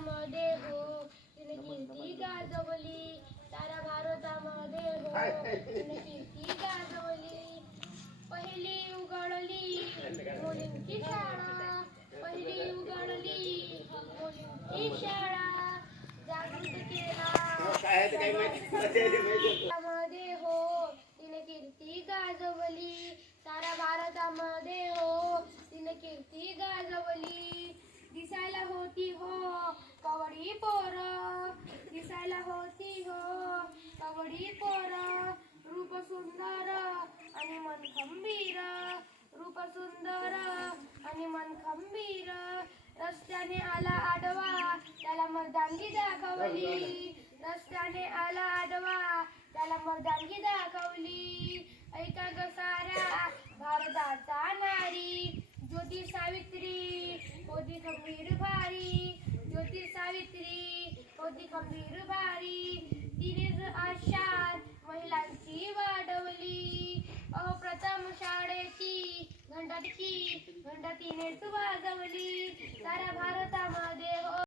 भारतामध्ये हो तिने कीर्ती गाजवली, साऱ्या भारतामध्ये हो तिने कीर्ती गाजवली. पहिली उघडली मुलींची शाळा, पहिली उघडली मुलींची शाळा, जागृत केला मध्ये हो तिने कीर्ती गाजवली, साऱ्या भारतामध्ये हो तिने कीर्ती गाजवली. दिसायला होती हो कवडी पोर, दिसायला होती हो कवडी पोर, रूप सुंदर आणि मन खंबीर, रूप सुंदर आणि मन खंबीर. रस्त्याने आला आडवा त्याला मर्दानगी दाखवली, रस्त्याने आला आडवा त्याला मर्दानगी दाखवली. ऐका ग साऱ्या भारताचा नारी, ज्योती सावित्री होती खंबीर भारी, ज्योती सावित्री होती खंबीर भारी. तिनेच आशात महिलांची वाढवली, अहो प्रथम शाळेची घंटा तिनेच वाजवली, साऱ्या भारतामध्ये हो